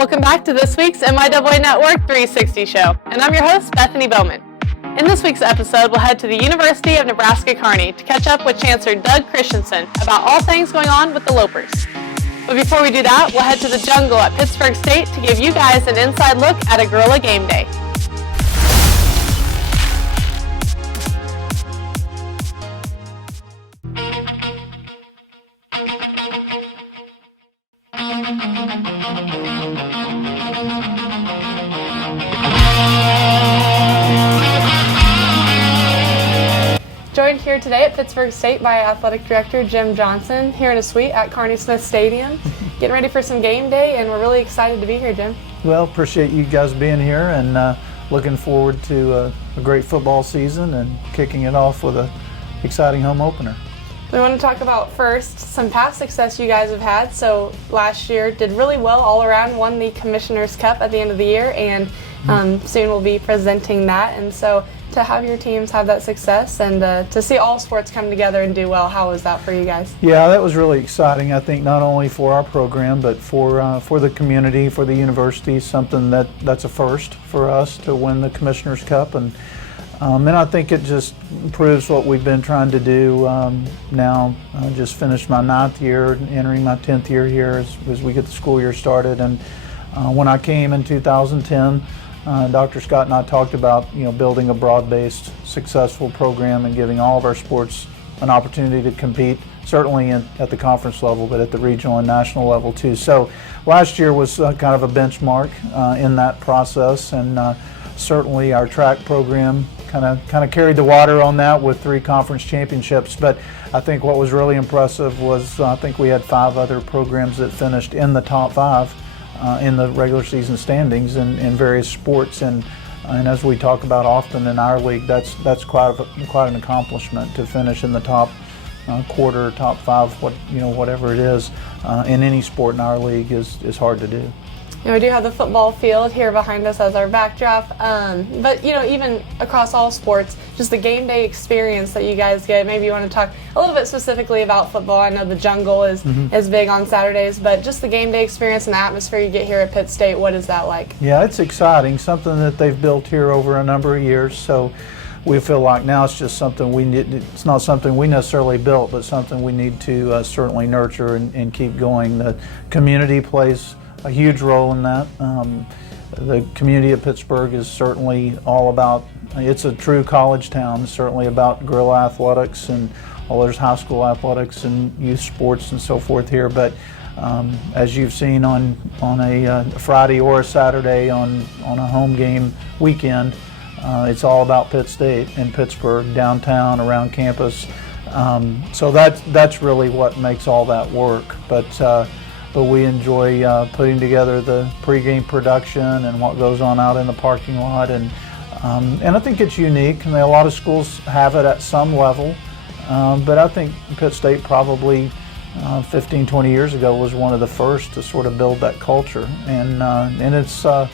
Welcome back to this week's MIAA Network 360 show, and I'm your host, Bethany Bowman. In this week's episode, we'll head to the University of Nebraska-Kearney to catch up with Chancellor Kristensen about all things going on with the Lopers. But before we do that, we'll head to the jungle at Pittsburgh State to give you guys an inside look at a Gorilla game day. Joined here today at Pittsburgh State by Athletic Director Jim Johnson here in a suite at Kearney Smith Stadium. Getting ready for some game day, and we're really excited to be here, Jim. Well, appreciate you guys being here, and looking forward to a great football season and kicking it off with an exciting home opener. We want to talk about first some past success you guys have had. So last year did really well all around, won the Commissioner's Cup at the end of the year, and soon we'll be presenting that. And so to have your teams have that success and to see all sports come together and do well, how was that for you guys? Yeah, that was really exciting. I think not only for our program, but for the community, for the university, something that's a first for us to win the Commissioner's Cup. And I think it just proves what we've been trying to do now. I just finished my 9th year, entering my 10th year here as we get the school year started. And when I came in 2010, Dr. Scott and I talked about building a broad-based, successful program and giving all of our sports an opportunity to compete, certainly at the conference level, but at the regional and national level too. So last year was kind of a benchmark in that process, and certainly our track program kind of carried the water on that with 3 conference championships. But I think what was really impressive was I think we had 5 other programs that finished in the top 5 in the regular season standings in various sports, and as we talk about often in our league, that's quite an accomplishment to finish in the top quarter, top 5, whatever it is in any sport in our league is hard to do. And we do have the football field here behind us as our backdrop, but even across all sports, just the game day experience that you guys get. Maybe you want to talk a little bit specifically about football. I know the jungle is big on Saturdays, but just the game day experience and the atmosphere you get here at Pitt State, what is that like? Yeah, it's exciting, something that they've built here over a number of years. So we feel like now it's just something we need. It's not something we necessarily built, but something we need to certainly nurture and keep going. The community plays a huge role in that. The community of Pittsburgh is certainly all about, it's a true college town, certainly about guerrilla athletics, and there's high school athletics and youth sports and so forth here. But as you've seen on a Friday or a Saturday on a home game weekend, it's all about Pitt State and Pittsburgh, downtown, around campus. So that's really what makes all that work. But we enjoy putting together the pregame production and what goes on out in the parking lot, and I think it's unique. A lot of schools have it at some level, but I think Pitt State probably 15, 20 years ago was one of the first to sort of build that culture, and it's a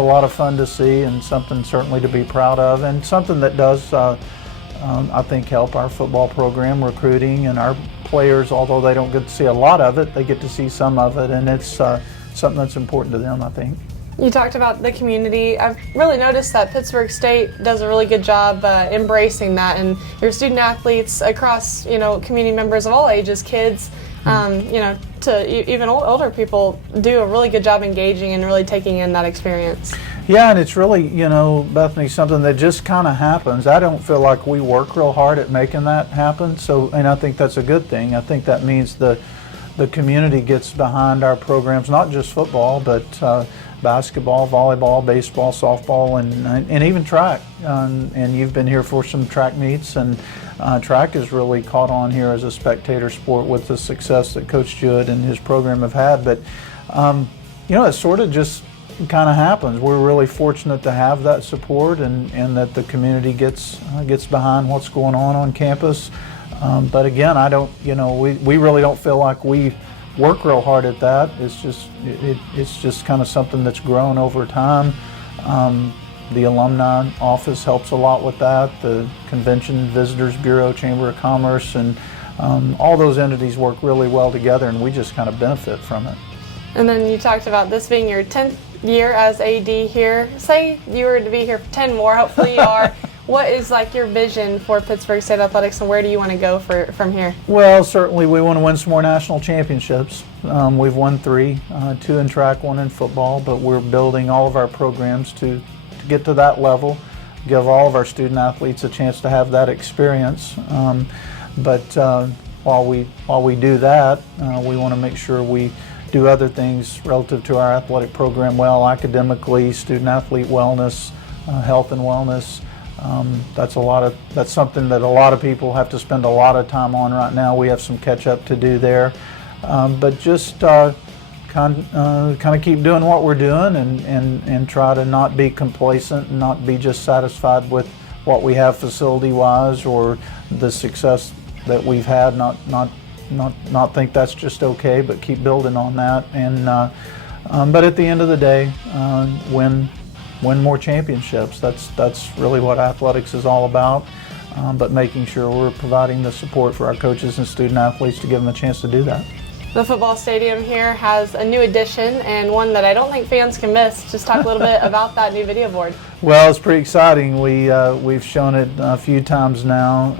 lot of fun to see, and something certainly to be proud of, and something that does I think help our football program recruiting, and our players, although they don't get to see a lot of it, they get to see some of it, and it's something that's important to them, I think. You talked about the community. I've really noticed that Pittsburgh State does a really good job embracing that, and your student athletes across, community members of all ages, kids, to even older people, do a really good job engaging and really taking in that experience. Yeah, and it's really, Bethany, something that just kind of happens. I don't feel like we work real hard at making that happen, and I think that's a good thing. I think that means the community gets behind our programs, not just football, but basketball, volleyball, baseball, softball, and even track. And you've been here for some track meets, and track has really caught on here as a spectator sport with the success that Coach Jewett and his program have had. But, it sort of just kind of happens. We're really fortunate to have that support, and that the community gets behind what's going on campus. But again, we really don't feel like we work real hard at that. It's just kind of something that's grown over time. The alumni office helps a lot with that. The Convention Visitors Bureau, Chamber of Commerce, and all those entities work really well together, and we just kind of benefit from it. And then you talked about this being your 10th year as AD here. Say you were to be here for 10 more, hopefully you are. What is like your vision for Pittsburg State Athletics, and where do you want to go from here? Well, certainly we want to win some more national championships. We've won 3, 2 in track, 1 in football, but we're building all of our programs to get to that level, give all of our student athletes a chance to have that experience. But while we do that, we want to make sure we do other things relative to our athletic program well, academically, student athlete wellness, health and wellness. That's something that a lot of people have to spend a lot of time on right now. We have some catch up to do there, but just kind of keep doing what we're doing and try to not be complacent and not be just satisfied with what we have facility wise or the success that we've had. Not think that's just okay, but keep building on that. And but at the end of the day, win more championships. That's really what athletics is all about. But making sure we're providing the support for our coaches and student athletes to give them a chance to do that. The football stadium here has a new addition, and one that I don't think fans can miss. Just talk a little bit about that new video board. Well, it's pretty exciting. We've shown it a few times now,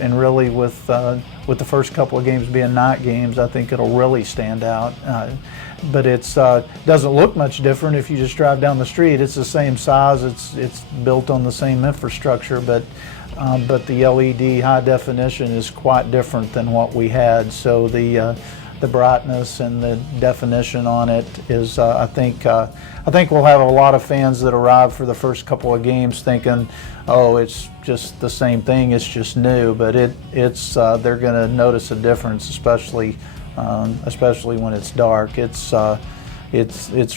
and really with the first couple of games being night games, I think it'll really stand out. But it doesn't look much different if you just drive down the street. It's the same size. It's built on the same infrastructure, but the LED high definition is quite different than what we had. So the brightness and the definition on it is, I think we'll have a lot of fans that arrive for the first couple of games thinking, oh, it's just the same thing, it's just new. But they're going to notice a difference, especially when it's dark. It's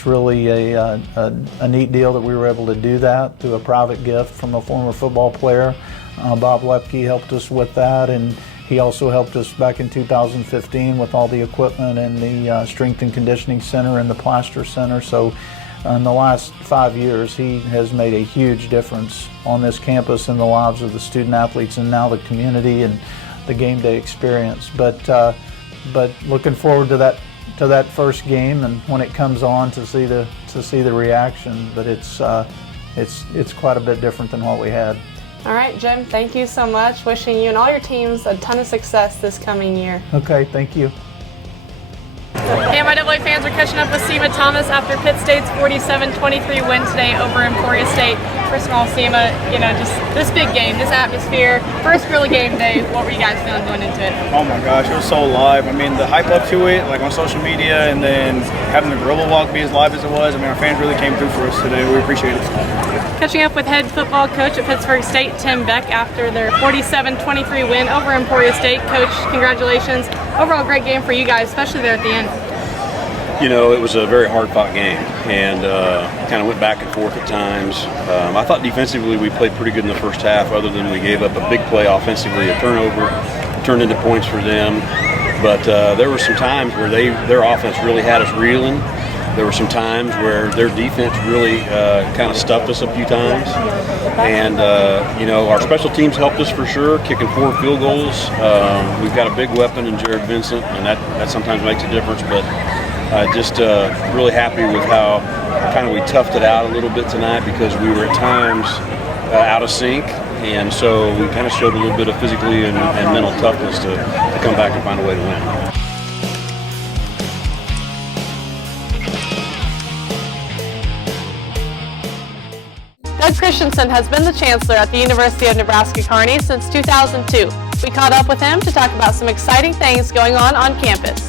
really a neat deal that we were able to do that through a private gift from a former football player. Bob Lepke helped us with that, and he also helped us back in 2015 with all the equipment and the strength and conditioning center and the plaster center. So in the last 5 years, he has made a huge difference on this campus and the lives of the student athletes and now the community and the game day experience. But looking forward to that first game and when it comes on to see the reaction. But it's quite a bit different than what we had. All right, Jim, thank you so much. Wishing you and all your teams a ton of success this coming year. Okay, thank you. MIAA fans are catching up with Seema Thomas after Pitt State's 47-23 win today over Emporia State. First of all, Seema, just this big game, this atmosphere, first real game day, what were you guys feeling going into it? Oh my gosh, it was so live. I mean, the hype up to it, like on social media, and then having the gorilla walk be as live as it was. I mean, our fans really came through for us today. We appreciate it. Catching up with head football coach at Pittsburg State, Tim Beck, after their 47-23 win over Emporia State. Coach, congratulations. Overall, great game for you guys, especially there at the end. It was a very hard-fought game, and kind of went back and forth at times. I thought defensively we played pretty good in the first half, other than we gave up a big play offensively, a turnover, turned into points for them. But there were some times where their offense really had us reeling. There were some times where their defense really kind of stuffed us a few times. And, our special teams helped us for sure, kicking 4 field goals. We've got a big weapon in Jared Vincent, and that sometimes makes a difference. But just really happy with how kind of we toughed it out a little bit tonight, because we were at times out of sync. And so we kind of showed a little bit of physically and mental toughness to come back and find a way to win. Doug Kristensen has been the Chancellor at the University of Nebraska-Kearney since 2002. We caught up with him to talk about some exciting things going on campus.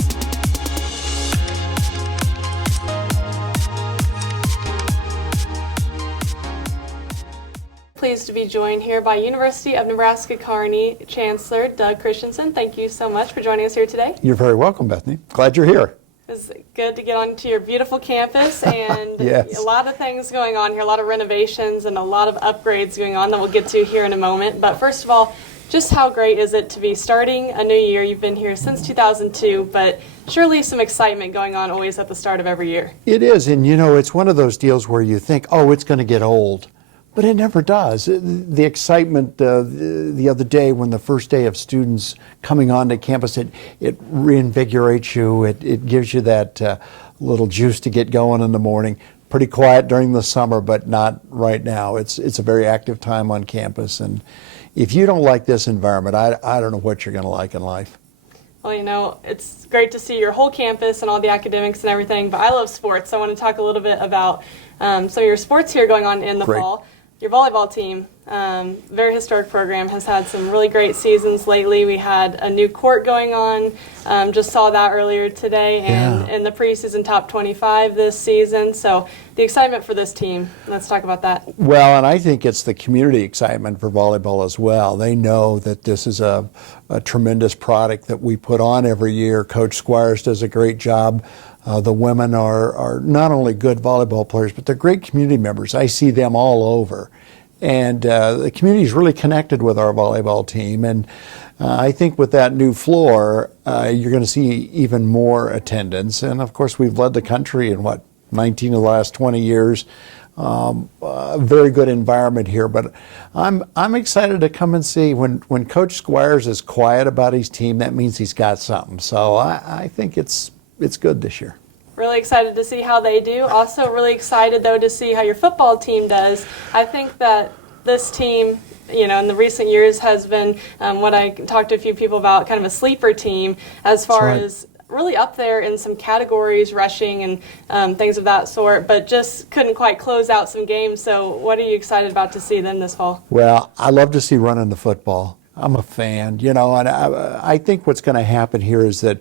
Pleased to be joined here by University of Nebraska-Kearney Chancellor Doug Kristensen. Thank you so much for joining us here today. You're very welcome, Bethany. Glad you're here. It's good to get onto your beautiful campus, and Yes. a lot of things going on here, a lot of renovations and a lot of upgrades going on that we'll get to here in a moment. But first of all, just how great is it to be starting a new year? You've been here since 2002, but surely some excitement going on always at the start of every year. It is, and it's one of those deals where you think, oh, it's going to get old. But it never does. The excitement the other day when the first day of students coming onto campus, it reinvigorates you. It gives you that little juice to get going in the morning. Pretty quiet during the summer, but not right now. It's a very active time on campus, and if you don't like this environment, I don't know what you're going to like in life. Well, it's great to see your whole campus and all the academics and everything, but I love sports, so I want to talk a little bit about some of your sports here going on in the fall. Your volleyball team, very historic program, has had some really great seasons lately. We had a new court going on, just saw that earlier today, and in the preseason top 25 this season. So the excitement for this team, let's talk about that. Well, and I think it's the community excitement for volleyball as well. They know that this is a tremendous product that we put on every year. Coach Squires does a great job. The women are not only good volleyball players, but they're great community members. I see them all over. And the community is really connected with our volleyball team. And I think with that new floor, you're going to see even more attendance. And of course, we've led the country in 19 of the last 20 years. A very good environment here. But I'm excited to come and see when Coach Squires is quiet about his team, that means he's got something. So I think it's good this year. Really excited to see how they do. Also really excited, though, to see how your football team does. I think that this team, in the recent years has been what I talked to a few people about, kind of a sleeper team as far as really up there in some categories, rushing and things of that sort, but just couldn't quite close out some games. So what are you excited about to see them this fall? Well, I love to see running the football. I'm a fan, and I think what's going to happen here is that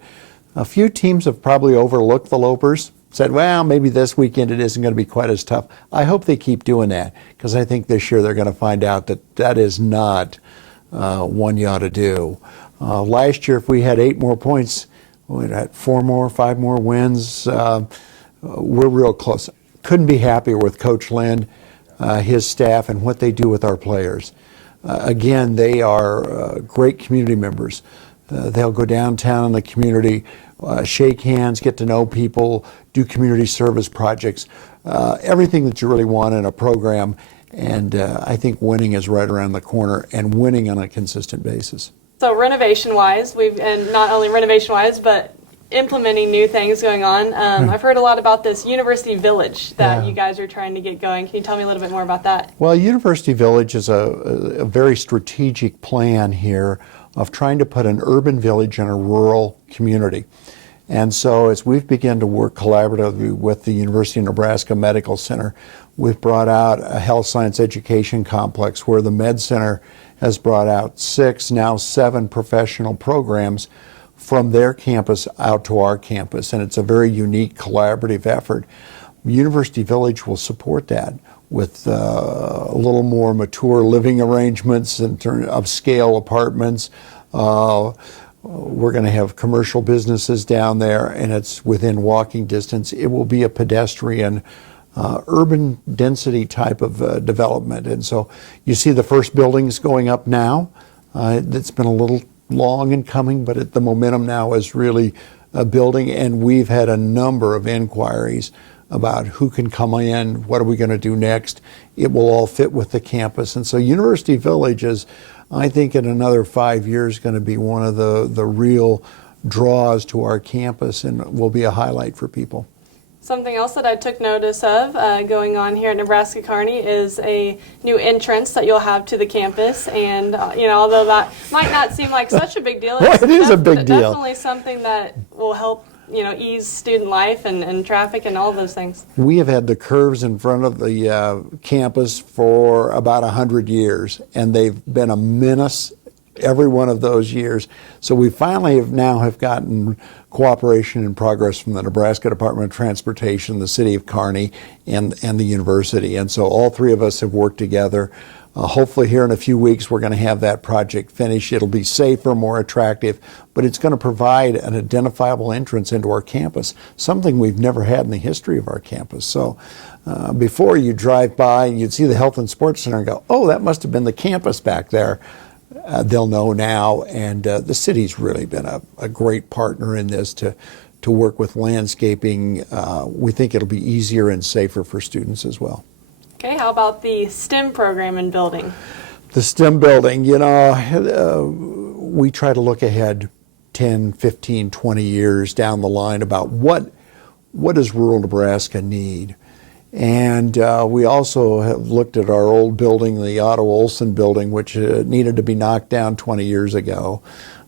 a few teams have probably overlooked the Lopers, said, well, maybe this weekend it isn't going to be quite as tough. I hope they keep doing that, because I think this year they're going to find out that is not one you ought to do. Last year, if we had 8 more points, we'd had 4 more, 5 more wins. We're real close. Couldn't be happier with Coach Lynn, his staff, and what they do with our players. Again, they are great community members. They'll go downtown in the community, shake hands, get to know people, do community service projects, everything that you really want in a program. And I think winning is right around the corner, and winning on a consistent basis. So renovation-wise, and not only renovation-wise, but implementing new things going on. I've heard a lot about this University Village that you guys are trying to get going. Can you tell me a little bit more about that? Well, University Village is a very strategic plan here of trying to put an urban village in a rural community. And so as we've begun to work collaboratively with the University of Nebraska Medical Center, we've brought out a health science education complex where the Med Center has brought out 6, now 7 professional programs from their campus out to our campus. And it's a very unique collaborative effort. University Village will support that with a little more mature living arrangements in terms of scale apartments. We're going to have commercial businesses down there, and it's within walking distance. It will be a pedestrian, urban density type of development. And so you see the first buildings going up now. It's been a little long in coming, but the momentum now is really building, and we've had a number of inquiries about who can come in, what are we going to do next. It will all fit with the campus. And so University Village is, I think, in another 5 years going to be one of the real draws to our campus and will be a highlight for people. Something else that I took notice of going on here at Nebraska-Kearney is a new entrance that you'll have to the campus. And, although that might not seem like such a big deal, Well, it is a big deal. Definitely something that will help ease student life and traffic and all those things. We have had the curves in front of the campus for about 100 years, and they've been a menace every one of those years. So we finally have gotten cooperation and progress from the Nebraska Department of Transportation, the City of Kearney, and the university. And so all 3 of us have worked together. Hopefully here in a few weeks we're going to have that project finished. It'll be safer, more attractive, but it's going to provide an identifiable entrance into our campus, something we've never had in the history of our campus. So before you drive by and you'd see the Health and Sports Center and go, oh, that must have been the campus back there. They'll know now, and the city's really been a great partner in this to work with landscaping. We think it'll be easier and safer for students as well. Okay, how about the STEM program and building? The STEM building, we try to look ahead 10, 15, 20 years down the line about what what does rural Nebraska need? And we also have looked at our old building, the Otto Olson building, which needed to be knocked down 20 years ago.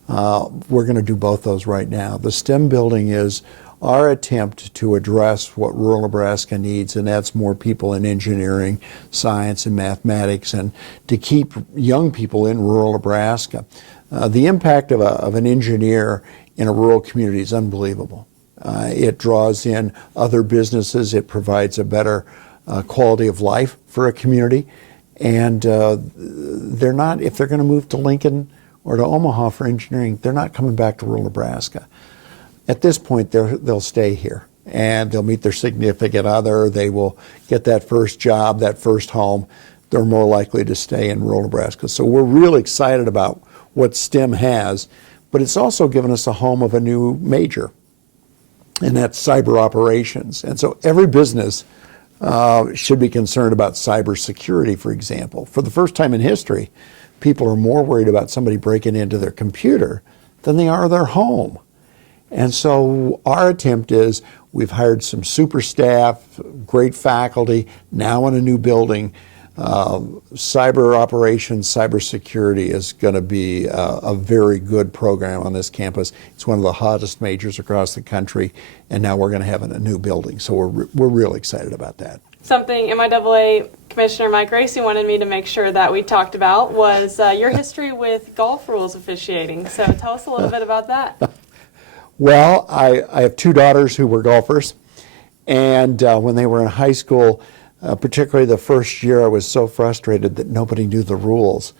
We're going to do both those right now. The STEM building is our attempt to address what rural Nebraska needs, and that's more people in engineering, science, and mathematics, and to keep young people in rural Nebraska. The impact of an engineer in a rural community is unbelievable. It draws in other businesses. It provides a better quality of life for a community. And they're not, if they're going to move to Lincoln or to Omaha for engineering, they're not coming back to rural Nebraska. At this point, they'll stay here, and they'll meet their significant other. They will get that first job, that first home. They're more likely to stay in rural Nebraska. So we're really excited about what STEM has, but it's also given us a home of a new major, and that's cyber operations. And so every business should be concerned about cybersecurity, for example. For the first time in history, people are more worried about somebody breaking into their computer than they are their home. And so our attempt is, we've hired some super staff, great faculty, now in a new building. Cyber operations, cybersecurity is going to be a very good program on this campus. It's one of the hottest majors across the country, and now we're going to have it in a new building. So we're really excited about that. Something MIAA Commissioner Mike Racy wanted me to make sure that we talked about was your history with golf rules officiating. So tell us a little bit about that. Well, I have two daughters who were golfers, and when they were in high school, particularly the first year, I was so frustrated that nobody knew the rules.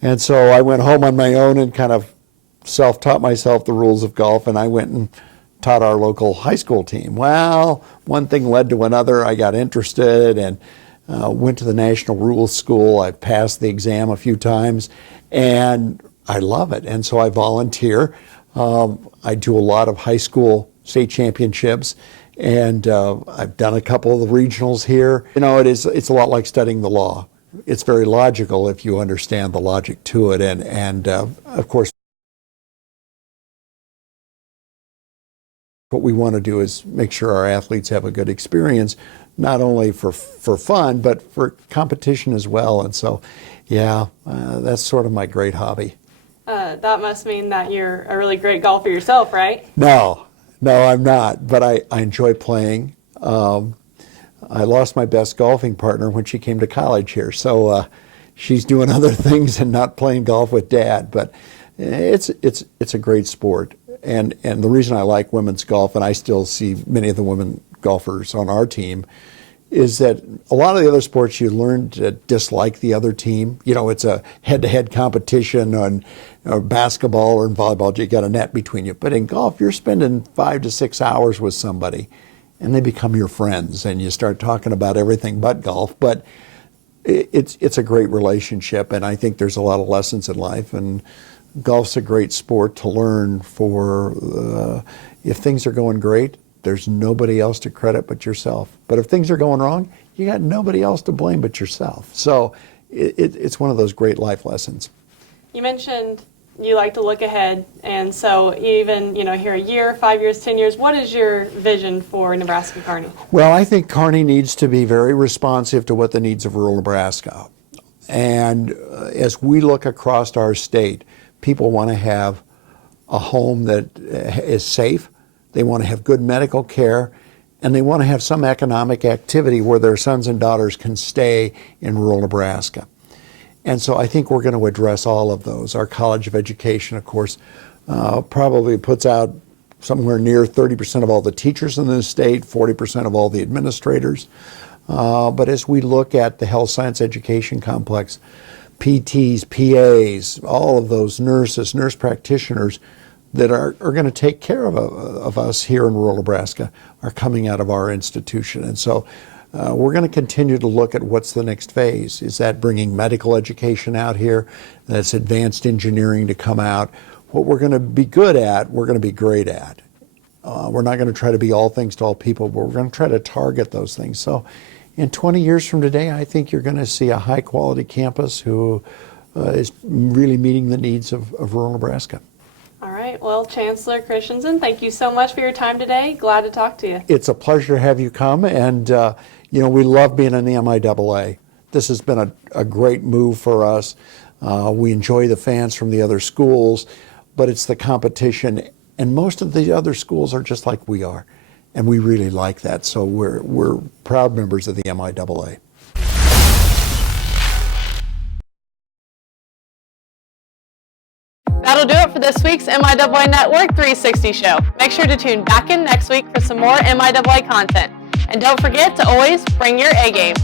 And so I went home on my own and kind of self-taught myself the rules of golf, and I went and taught our local high school team. Well, one thing led to another. I got interested and went to the National Rules School. I passed the exam a few times, and I love it. And so I volunteer. I do a lot of high school state championships, and I've done a couple of the regionals here. You know, it's a lot like studying the law. It's very logical if you understand the logic to it, and of course, what we want to do is make sure our athletes have a good experience, not only for fun, but for competition as well. And so, yeah, that's sort of my great hobby. That must mean that you're a really great golfer yourself, right? No, I'm not, but I enjoy playing. I lost my best golfing partner when she came to college here, so she's doing other things and not playing golf with Dad, but it's a great sport. And the reason I like women's golf, and I still see many of the women golfers on our team, is that a lot of the other sports you learn to dislike the other team. You know, it's a head-to-head competition on basketball or in volleyball, you got a net between you. But in golf, you're spending 5 to 6 hours with somebody, and they become your friends, and you start talking about everything but golf. But it's a great relationship, and I think there's a lot of lessons in life, and golf's a great sport to learn for if things are going great, there's nobody else to credit but yourself. But if things are going wrong, you got nobody else to blame but yourself. So it's one of those great life lessons. You mentioned you like to look ahead, and so even, here a year, 5 years, 10 years, what is your vision for Nebraska-Kearney? Well, I think Kearney needs to be very responsive to what the needs of rural Nebraska. And as we look across our state, people want to have a home that is safe. They want to have good medical care, and they want to have some economic activity where their sons and daughters can stay in rural Nebraska. And so I think we're going to address all of those. Our College of Education, of course, probably puts out somewhere near 30% of all the teachers in the state, 40% of all the administrators. But as we look at the health science education complex, PTs, PAs, all of those nurses, nurse practitioners that are going to take care of us here in rural Nebraska are coming out of our institution. And so we're going to continue to look at what's the next phase. Is that bringing medical education out here? That's advanced engineering to come out. What we're going to be good at, we're going to be great at. We're not going to try to be all things to all people, but we're going to try to target those things. So in 20 years from today, I think you're going to see a high-quality campus who is really meeting the needs of rural Nebraska. All right. Well, Chancellor Kristensen, thank you so much for your time today. Glad to talk to you. It's a pleasure to have you come, and we love being in the MIAA. This has been a great move for us. We enjoy the fans from the other schools, but it's the competition, and most of the other schools are just like we are, and we really like that. So we're proud members of the MIAA. That'll do it for this week's MIAA Network 360 show. Make sure to tune back in next week for some more MIAA content. And don't forget to always bring your A game.